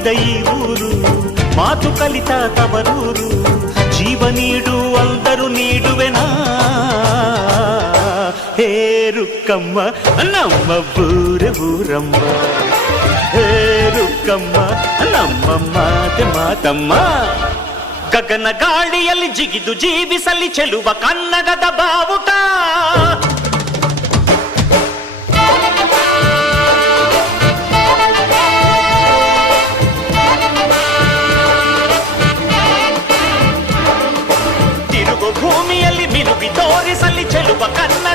ಹುಟ್ಟಿದ ಈ ಊರು ಮಾತು ಕಲಿತ ತವರೂರು ಜೀವ ನೀಡು ಅಂದರು ನೀಡುವೆನಾ ಹೇ ರುಕ್ಕಮ್ಮ ನಮ್ಮ ಬೂರ ಊರಮ್ಮ ಹೇ ರುಕ್ಕಮ್ಮ ನಮ್ಮ ಮಾತೆ ಮಾತಮ್ಮ ಗಗನ ಗಾಳಿಯಲ್ಲಿ ಜಿಗಿದು ಜೀವಿಸಲಿ ಚೆಲುವ ಕನ್ನಗದ ಬಾವುಟ ಭೂಮಿಯಲ್ಲಿ ಮಿನುಗಿ ತೋರಿಸಲಿ ಚೆಲುವ ಕನ್ನ